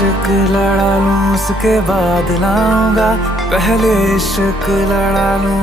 इश्क लड़ा लूं उसके बाद लाऊंगा, पहले इश्क लड़ा लूं।